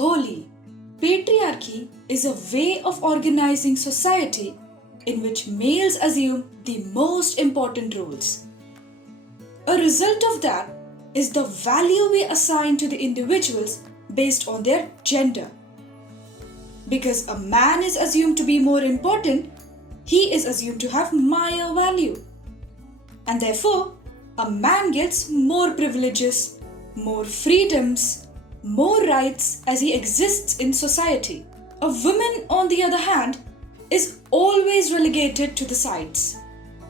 Bholi, patriarchy is a way of organizing society in which males assume the most important roles. A result of that is the value we assign to the individuals based on their gender. Because a man is assumed to be more important, he is assumed to have higher value. And therefore, a man gets more privileges, more freedoms, more rights as he exists in society. A woman, on the other hand, is always relegated to the sides.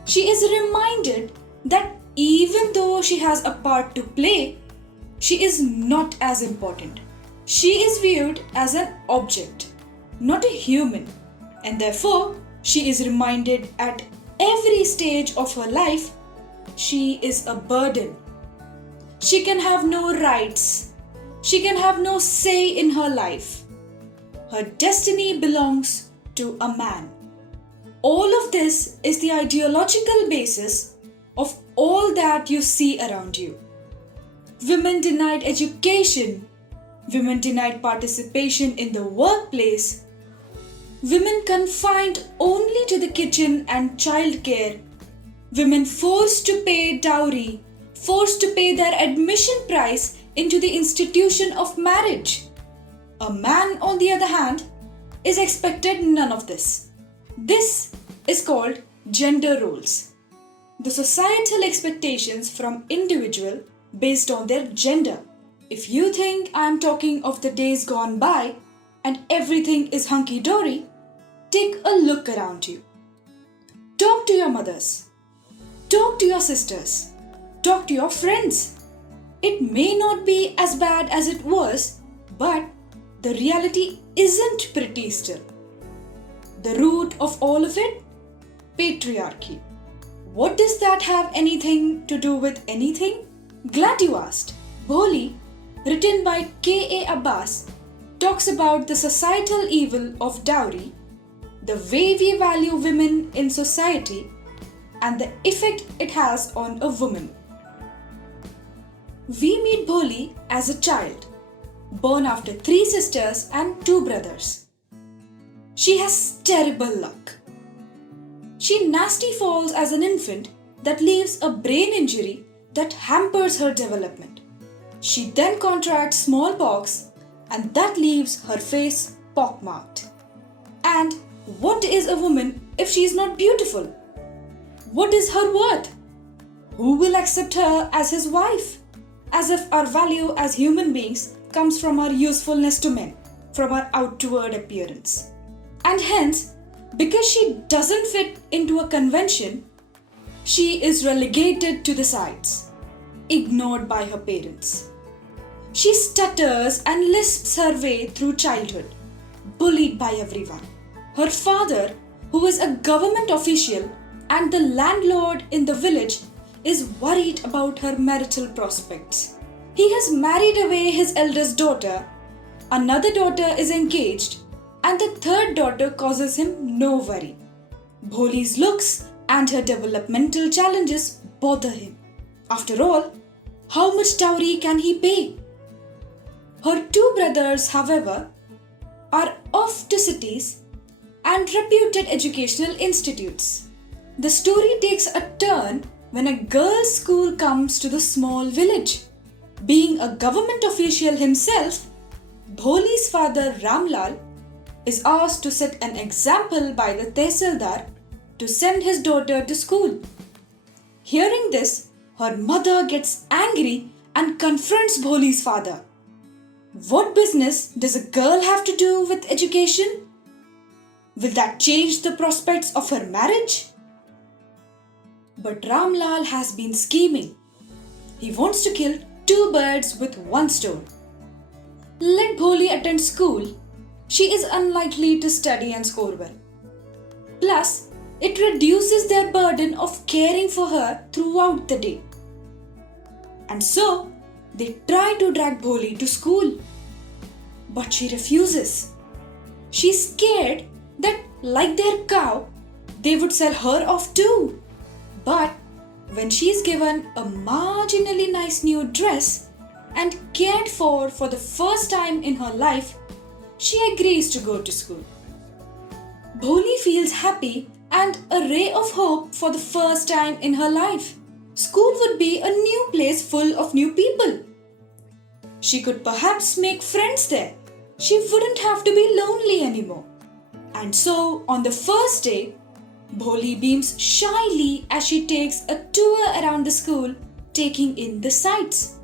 She is reminded that even though she has a part to play, she is not as important. She is viewed as an object, not a human, and therefore she is reminded at every stage of her life she is a burden. She can have no rights. She can have no say in her life. Her destiny belongs to a man. All of this is the ideological basis of all that you see around you. Women denied education. Women denied participation in the workplace. Women confined only to the kitchen and childcare. Women forced to pay dowry, forced to pay their admission price into the institution of marriage. A man, on the other hand, is expected none of this. This is called gender roles. The societal expectations from individual based on their gender. If you think I am talking of the days gone by and everything is hunky-dory, take a look around you. Talk to your mothers. Talk to your sisters. Talk to your friends. It may not be as bad as it was, but the reality isn't pretty still. The root of all of it? Patriarchy. What does that have anything to do with anything? Glad you asked. Bholi, written by K.A. Abbas, talks about the societal evil of dowry, the way we value women in society, and the effect it has on a woman. We meet Bholi as a child, born after 3 sisters and 2 brothers. She has terrible luck. She nasty falls as an infant that leaves a brain injury that hampers her development. She then contracts smallpox and that leaves her face pockmarked. And what is a woman if she is not beautiful? What is her worth? Who will accept her as his wife? As if our value as human beings comes from our usefulness to men, from our outward appearance. And hence, because she doesn't fit into a convention, she is relegated to the sides, ignored by her parents. She stutters and lisps her way through childhood, bullied by everyone. Her father, who is a government official and the landlord in the village, is worried about her marital prospects. He has married away his eldest daughter, another daughter is engaged, and the third daughter causes him no worry. Bholi's looks and her developmental challenges bother him. After all, how much dowry can he pay? Her 2 brothers, however, are off to cities and reputed educational institutes. The story takes a turn when a girls' school comes to the small village. Being a government official himself, Bholi's father Ramlal is asked to set an example by the Tehsildar to send his daughter to school. Hearing this, her mother gets angry and confronts Bholi's father. What business does a girl have to do with education? Will that change the prospects of her marriage? But Ramlal has been scheming. He wants to kill 2 birds with 1 stone. Let Bholi attend school. She is unlikely to study and score well. Plus, it reduces their burden of caring for her throughout the day. And so, they try to drag Bholi to school. But she refuses. She's scared that, like their cow, they would sell her off too. But when she is given a marginally nice new dress, and cared for the first time in her life, she agrees to go to school. Bholi feels happy and a ray of hope for the first time in her life. School would be a new place full of new people. She could perhaps make friends there. She wouldn't have to be lonely anymore. And so, on the first day, Bholi beams shyly as she takes a tour around the school, taking in the sights.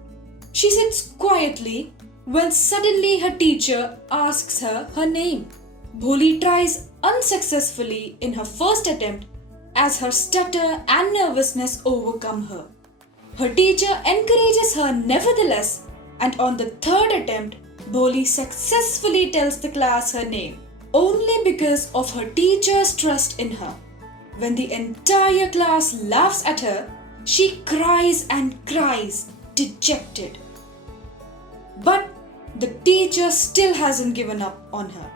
She sits quietly when suddenly her teacher asks her name. Bholi tries unsuccessfully in her first attempt as her stutter and nervousness overcome her. Her teacher encourages her nevertheless, and on the third attempt, Bholi successfully tells the class her name, only because of her teacher's trust in her. When the entire class laughs at her, she cries and cries, dejected. But the teacher still hasn't given up on her.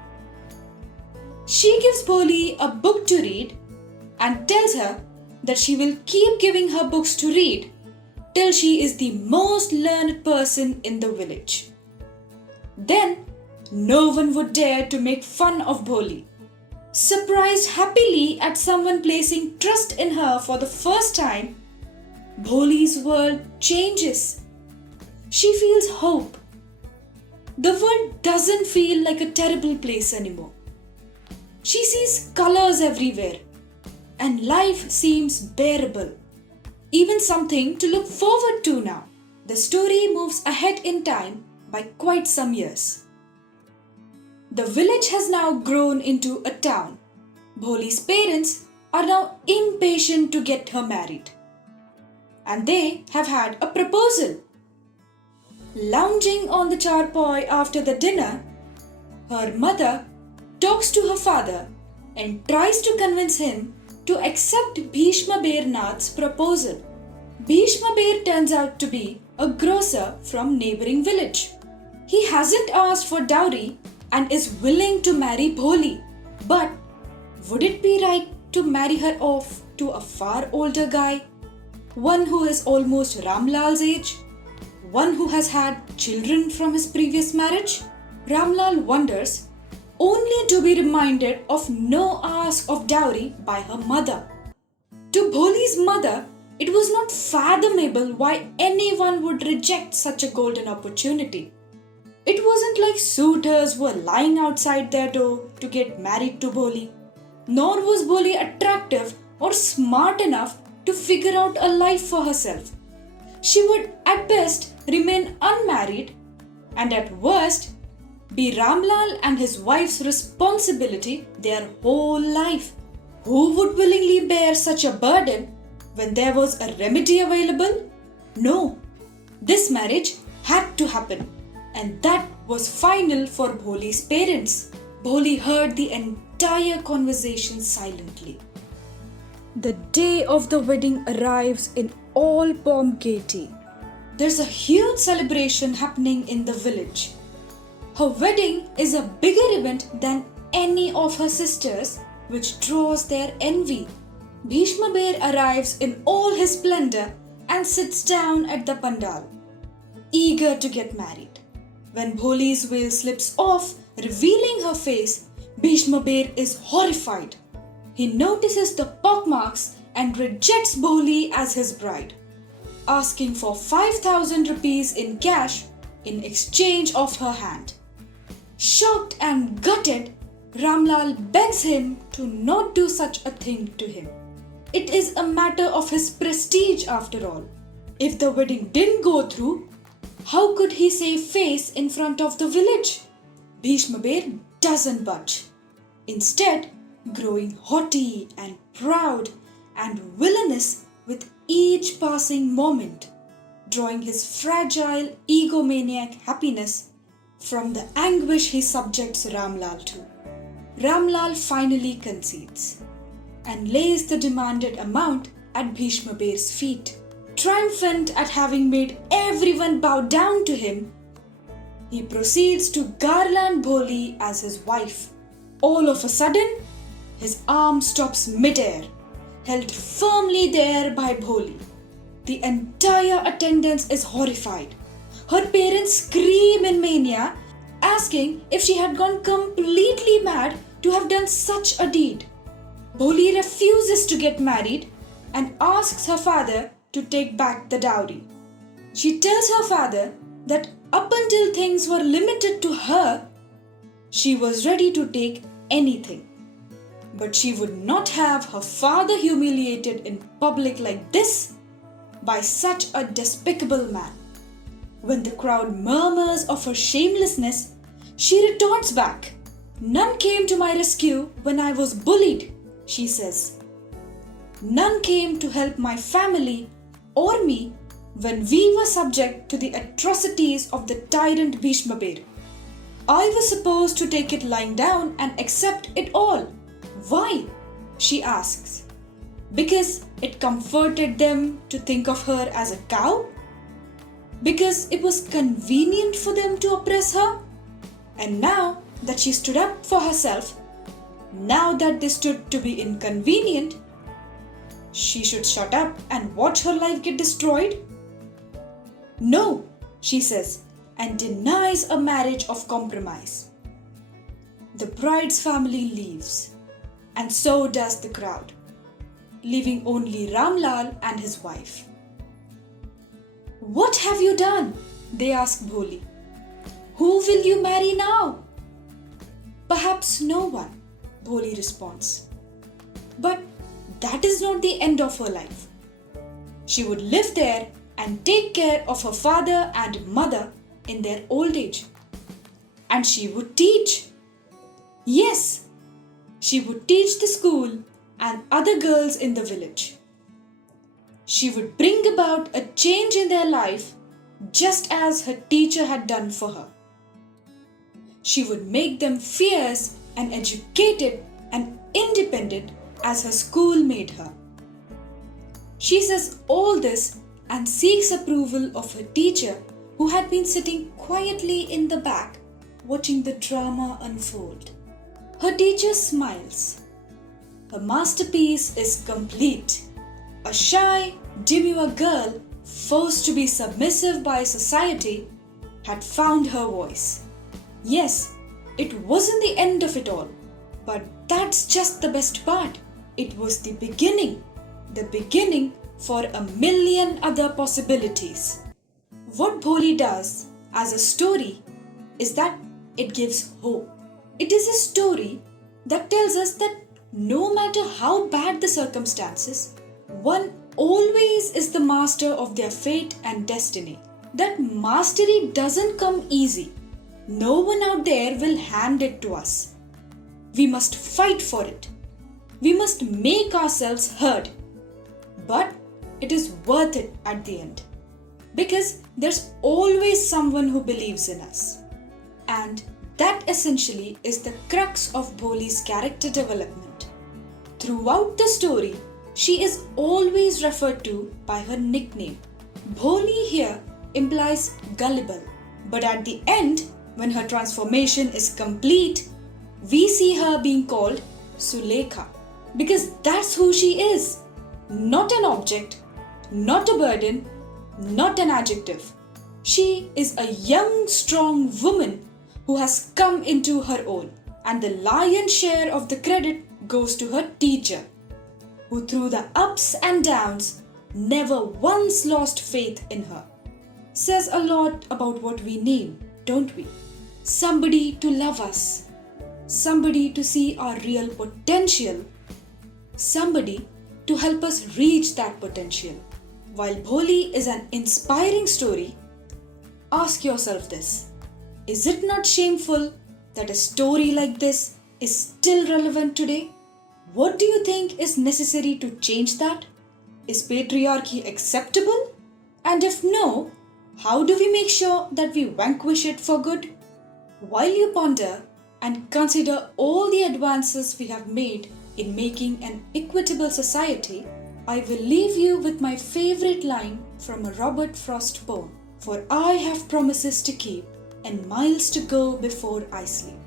She gives Bholi a book to read and tells her that she will keep giving her books to read till she is the most learned person in the village. Then, no one would dare to make fun of Bholi. Surprised happily at someone placing trust in her for the first time, Bholi's world changes. She feels hope. The world doesn't feel like a terrible place anymore. She sees colors everywhere, and life seems bearable. Even something to look forward to now. The story moves ahead in time by quite some years. The village has now grown into a town. Bholi's parents are now impatient to get her married. And they have had a proposal. Lounging on the charpoy after the dinner, her mother talks to her father and tries to convince him to accept Bhishma Bear Nath's proposal. Bhishma Bear turns out to be a grocer from neighboring village. He hasn't asked for dowry and is willing to marry Bholi. But would it be right to marry her off to a far older guy? One who is almost Ramlal's age? One who has had children from his previous marriage? Ramlal wonders, only to be reminded of no ask of dowry by her mother. To Bholi's mother, it was not fathomable why anyone would reject such a golden opportunity. It wasn't like suitors were lying outside their door to get married to Bholi. Nor was Bholi attractive or smart enough to figure out a life for herself. She would at best remain unmarried and at worst be Ramlal and his wife's responsibility their whole life. Who would willingly bear such a burden when there was a remedy available? No, this marriage had to happen, and that was final for Bholi's parents. Bholi heard the entire conversation silently. The day of the wedding arrives in all pomp gaiety. There's a huge celebration happening in the village. Her wedding is a bigger event than any of her sisters, which draws their envy. Bhishma Bear arrives in all his splendor and sits down at the pandal, eager to get married. When Bholi's veil slips off, revealing her face, Bhishma Bear is horrified. He notices the pockmarks and rejects Bholi as his bride, asking for 5,000 rupees in cash in exchange of her hand. Shocked and gutted, Ramlal begs him to not do such a thing to him. It is a matter of his prestige after all. If the wedding didn't go through, how could he save face in front of the village? Bhishma Bear doesn't budge. Instead, growing haughty and proud and villainous with each passing moment, drawing his fragile egomaniac happiness from the anguish he subjects Ramlal to. Ramlal finally concedes and lays the demanded amount at Bhishma Bear's feet. Triumphant at having made everyone bow down to him, he proceeds to garland Bholi as his wife. All of a sudden, his arm stops midair, held firmly there by Bholi. The entire attendance is horrified. Her parents scream in mania, asking if she had gone completely mad to have done such a deed. Bholi refuses to get married and asks her father to take back the dowry. She tells her father that up until things were limited to her, she was ready to take anything. But she would not have her father humiliated in public like this by such a despicable man. When the crowd murmurs of her shamelessness, she retorts back. None came to my rescue when I was bullied, she says. None came to help my family or me when we were subject to the atrocities of the tyrant Bhishma. I was supposed to take it lying down and accept it all. Why? She asks. Because it comforted them to think of her as a cow? Because it was convenient for them to oppress her? And now that she stood up for herself, now that they stood to be inconvenient, she should shut up and watch her life get destroyed? No, she says, and denies a marriage of compromise. The bride's family leaves, and so does the crowd, leaving only Ramlal and his wife. What have you done? They ask Bholi. Who will you marry now? Perhaps no one, Bholi responds. But that is not the end of her life. She would live there and take care of her father and mother in their old age. And she would teach. Yes, she would teach the school and other girls in the village. She would bring about a change in their life just as her teacher had done for her. She would make them fierce and educated and independent as her school made her. She says all this and seeks approval of her teacher, who had been sitting quietly in the back watching the drama unfold. Her teacher smiles. Her masterpiece is complete. A shy, demure girl, forced to be submissive by society, had found her voice. Yes, it wasn't the end of it all, but that's just the best part. It was the beginning for a million other possibilities. What Bholi does as a story is that it gives hope. It is a story that tells us that no matter how bad the circumstances, one always is the master of their fate and destiny. That mastery doesn't come easy. No one out there will hand it to us. We must fight for it. We must make ourselves heard. But it is worth it at the end. Because there's always someone who believes in us. And that essentially is the crux of Bholi's character development. Throughout the story, she is always referred to by her nickname. Bholi here implies gullible. But at the end, when her transformation is complete, we see her being called Sulekha. Because that's who she is. Not an object, not a burden, not an adjective. She is a young, strong woman who has come into her own. And the lion's share of the credit goes to her teacher, who through the ups and downs never once lost faith in her. Says a lot about what we need, don't we? Somebody to love us, somebody to see our real potential, somebody to help us reach that potential. While Bholi is an inspiring story, ask yourself this. Is it not shameful that a story like this is still relevant today? What do you think is necessary to change that? Is patriarchy acceptable? And if no, how do we make sure that we vanquish it for good? While you ponder and consider all the advances we have made in making an equitable society, I will leave you with my favorite line from a Robert Frost poem. For I have promises to keep and miles to go before I sleep.